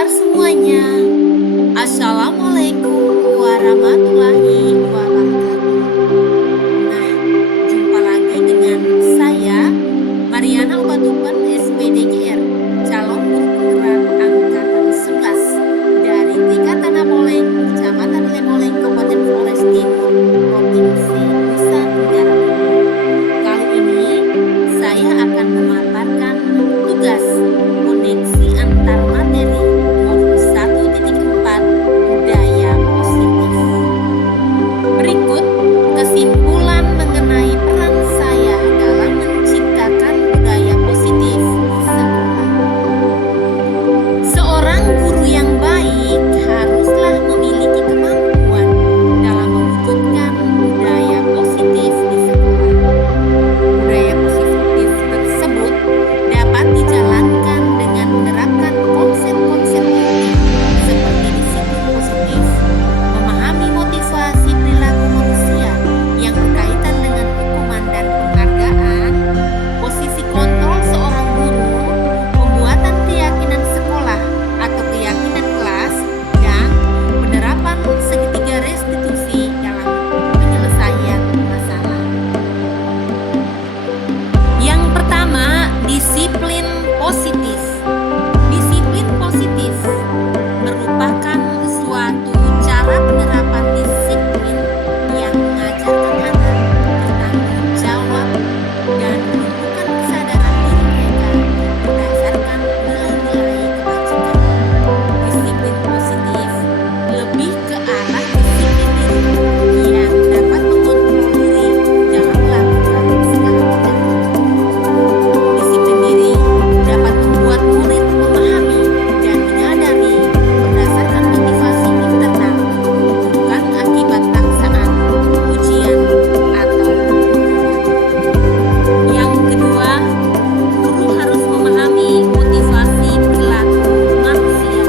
kabar semuanya? Assalamualaikum warahmatullahi wabarakatuh. Nah, jumpa lagi dengan saya, Mariana Obatupan SPDGR, calon guru penggerak angkatan 11 dari TK Tanah Moleng, Kecamatan Lemoleng, Kabupaten Flores Timur, Provinsi Nusa Tenggara Timur. Kali ini saya akan memaparkan tugas koneksi antar materi modul 1.4 budaya positif. Berikut kesimpulan mengenai peran saya dalam menciptakan budaya positif di sekolah. Seorang guru yang baik haruslah memiliki kemampuan dalam mewujudkan budaya positif di sekolah. Budaya positif tersebut dapat dijalankan dengan menerapkan konsep-konsep penting seperti disiplin positif, memahami motivasi perilaku manusia yang berkaitan dengan hukuman dan penghargaan, posisi kontrol seorang guru, pembuatan keyakinan sekolah atau keyakinan kelas, dan penerapan segitiga restitusi dalam penyelesaian masalah. Yang pertama, disiplin positif. Disiplin positif merupakan suatu cara penerapan disiplin yang mengajarkan anak bertanggung jawab dan menumbuhkan kesadaran diri mereka berdasarkan nilai-nilai kebajikan. Disiplin positif lebih ke arah disiplin diri yang dapat mengontrol diri dalam melakukan segala tindakan. Disiplin diri dapat membuat murid memahami dan menyadari berdasarkan motivasi internal, bukan akibat paksaan, ujian, atau hukuman. Yang kedua, guru harus memahami motivasi perilaku manusia.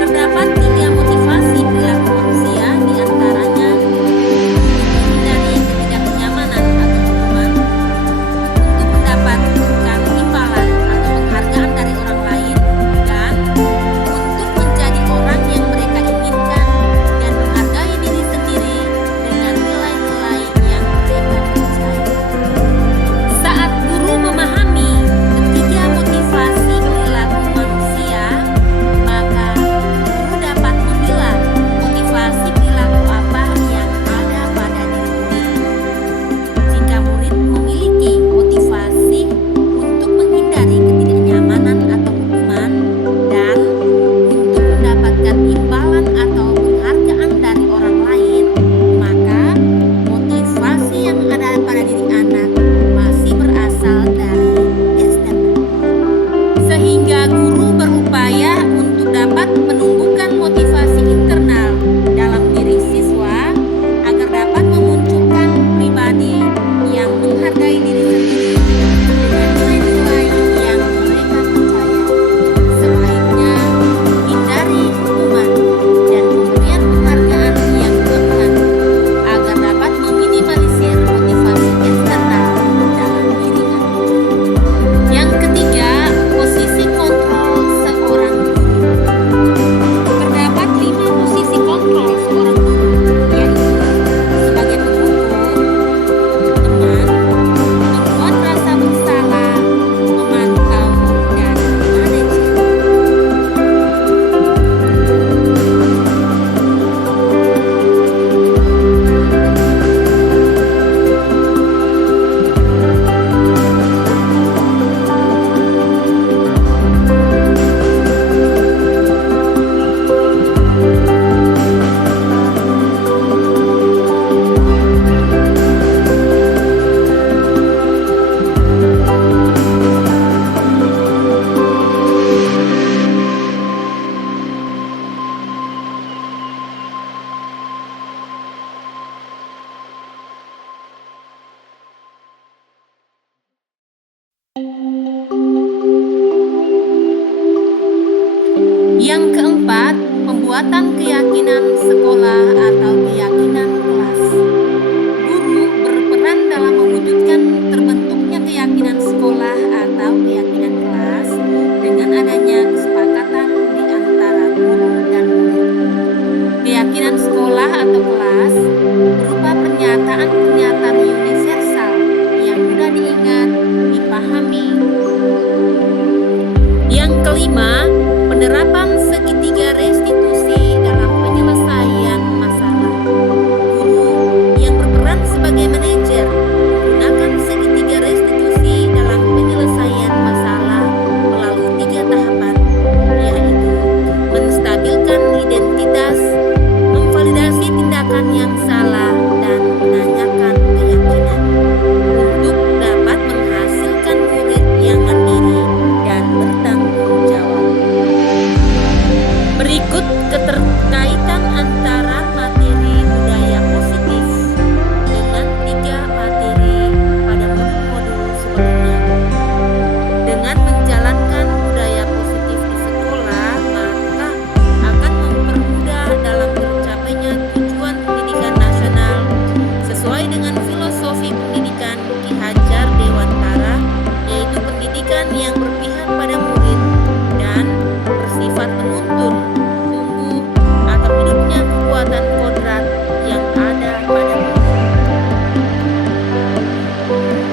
Terdapat 3 motivasi perilaku manusia, diantaranya menghindari ketidaknyamanan atau hukuman, untuk mendapatkan imbalan atau penghargaan dari orang lain, dan untuk menjadi orang yang mereka inginkan dan menghargai diri sendiri dengan nilai-nilai yang mereka percaya. Saat guru memahami ketiga motivasi perilaku manusia, maka guru dapat memilah motivasi perilaku apa yang ada pada diri murid. Jika murid memiliki motivasi untuk menghindari ketidaknyamanan atau hukuman dan untuk mendapatkan imbalan atau penghargaan dari orang lain, maka motivasi yang ada pada diri anak masih berasal dari eksternal. Sehingga guru berupaya untuk dapat menumbuhkan motivasi internal dalam diri siswa agar dapat memunculkan pribadi yang menghargai diri sendiri dengan nilai-nilai yang mereka percaya. Sebaliknya, hindari hukuman dan pemberian penghargaan yang berlebihan agar dapat meminimalisir motivasi eksternal dalam diri anak. Yang ketiga, posisi kontrol seorang guru. Terdapat 5 posisi kontrol seorang guru, yaitu sebagai pengukur, teman, membuat rasa bersalah, memantau, dan manajer. Yang keempat, pembuatan keyakinan sekolah atau keyakinan kelas. Guru berperan dalam mewujudkan terbentuknya keyakinan sekolah atau keyakinan kelas dengan adanya kesepakatan di antara Yang kelima, penerapan segitiga restitusi dalam penyelesaian masalah. Guru yang berperan sebagai manajer menggunakan segitiga restitusi dalam penyelesaian masalah melalui 3 tahapan, yaitu menstabilkan identitas, memvalidasi tindakan yang salah, dan menanyakan keyakinan untuk dapat menghasilkan murid yang mandiri dan bertanggung jawab. Berikut keterkaitan antara materi budaya positif dengan 3 materi pada modul-modul sebelumnya. Dengan menjalankan budaya positif di sekolah, maka akan mempermudah dalam tercapainya tujuan pendidikan nasional sesuai dengan filosofi pendidikan Ki Hajar Dewantara, yaitu pendidikan yang berpihak pada murid dan bersifat menuntun, tumbuh, atau hidupnya kekuatan kodrat yang ada pada murid.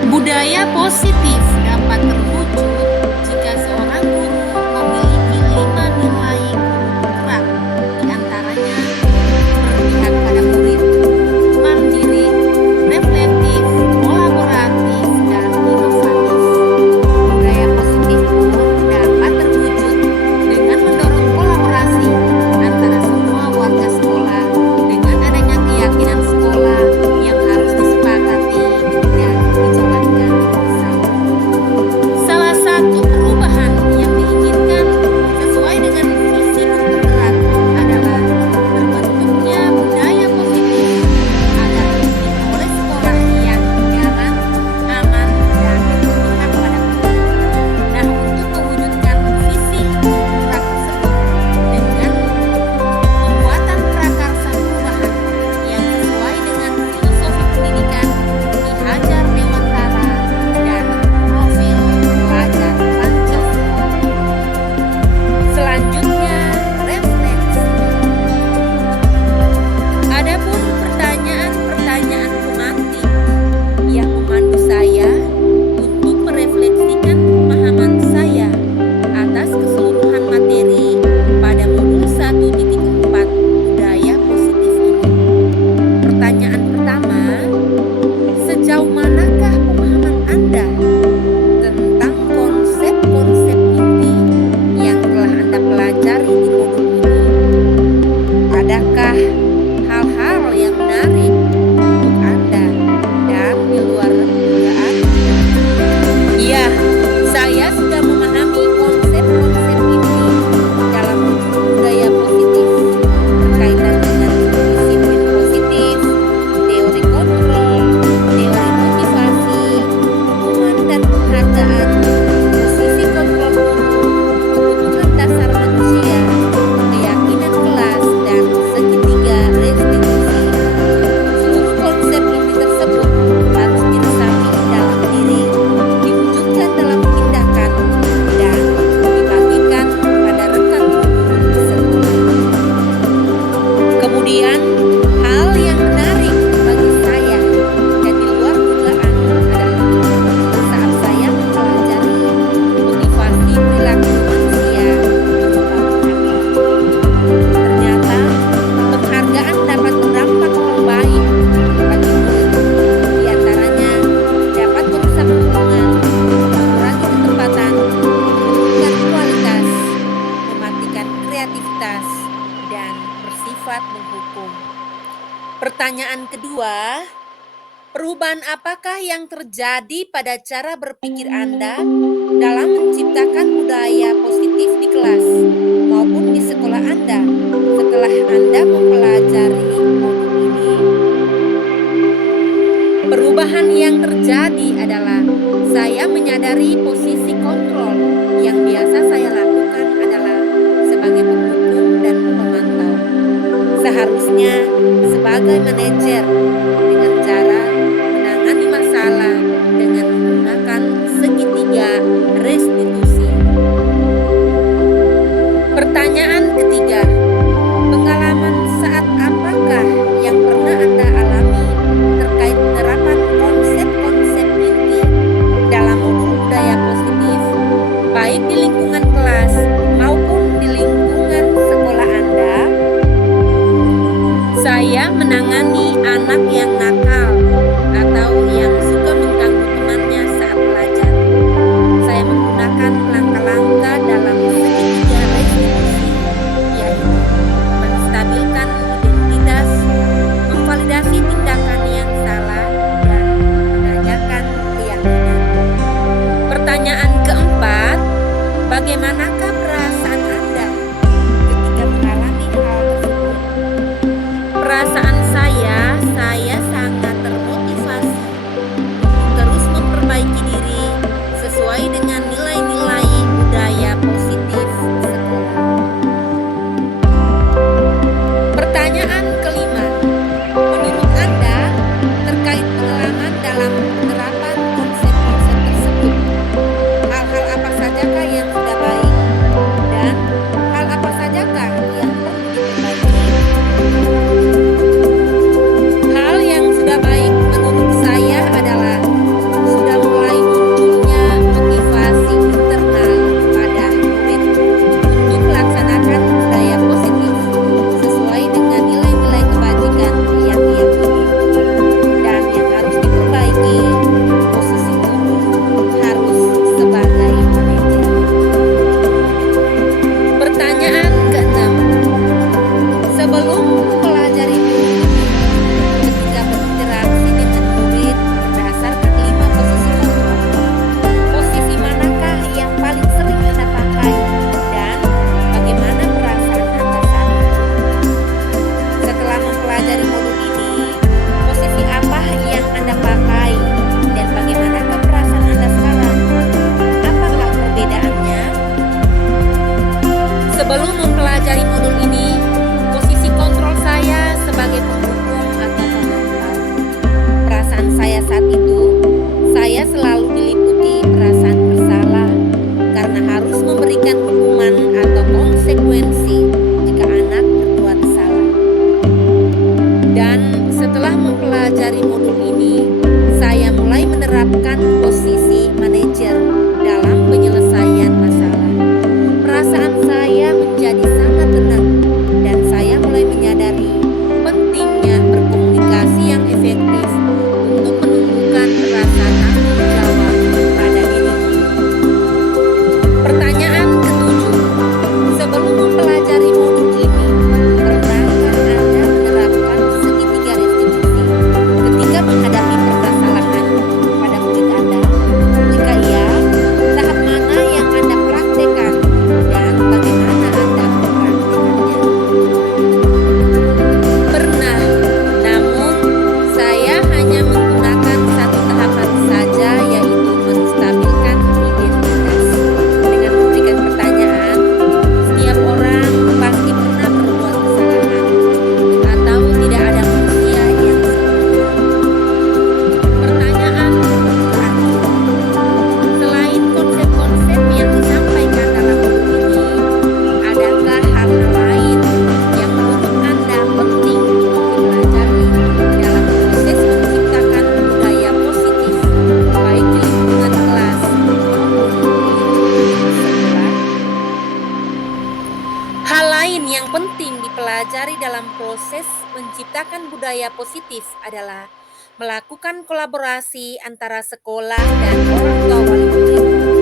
Budaya positif dapat terwujud jika seorang guru memiliki 5 nilai guru penggerak, diantaranya berpihak pada murid, mandiri, reflektif, kolaboratif, dan inovatif. Budaya positif pun dapat terwujud dengan mendorong kolaborasi antara semua warga sekolah dengan adanya keyakinan sekolah yang harus disepakati dan dijalankan bersama. Salah satu perubahan yang diinginkan sesuai dengan visi guru penggerak adalah terbentuknya budaya positif agar diikuti oleh sekolah yang nyaman, aman, dan berpihak pada murid. Nah, untuk mewujudkan visi guru penggerak tersebut dengan pembuatan prakarsa perubahan yang sesuai dengan filosofi pendidikan Ki Hajar Dewantara dan profil pelajar Pancasila. Selanjutnya, refleksi. Adapun pertanyaan-pertanyaan pemantik yang memandu saya untuk merefleksikan pemahaman saya atas keseluruhan materi pada modul 1.4 budaya positif ini. Pertanyaan pertama, sejauh manakah pemahaman Anda tentang konsep-konsep inti yang telah Anda pelajari di modul ini? Adakah hal-hal yang menarik untuk Anda dan di luar dugaan? Iya, saya sudah memahami konsep-konsep inti dalam modul budaya positif berkaitan dengan disiplin positif, teori kontrol, teori motivasi, hukuman dan penghargaan, posisi kontrol guru, kebutuhan dasar manusia, keyakinan kelas, dan segitiga restitusi. Seluruh konsep inti tersebut harus diresapi dalam diri, diwujudkan dalam tindakan, dan dibagikan pada rekan guru sekolah. Kemudian, hal yang menarik bagi saya dan di luar dugaan adalah saat saya mempelajari motivasi perilaku manusia ternyata penghargaan dapat berdampak membaik bagi murid. Di antaranya dapat merusak hubungan, mengurangi ketepatan, menurunkan kualitas, mematikan kreativitas, dan bersifat menghukum. Pertanyaan kedua, perubahan apakah yang terjadi pada cara berpikir Anda dalam menciptakan budaya positif di kelas maupun di sekolah Anda setelah Anda mempelajari modul ini? Perubahan yang terjadi adalah saya menyadari posisi kontrol yang biasa saya lakukan adalah sebagai penghukum dan pemantau. Seharusnya sebagai manajer dengan cara menangani masalah dengan menggunakan segitiga restitusi. Pertanyaan ketiga, pengalaman saat apakah yang pernah Anda alami terkait penerapan konsep-konsep inti dalam modul budaya positif pelajari dalam proses menciptakan budaya positif adalah melakukan kolaborasi antara sekolah dan orang tua wali murid.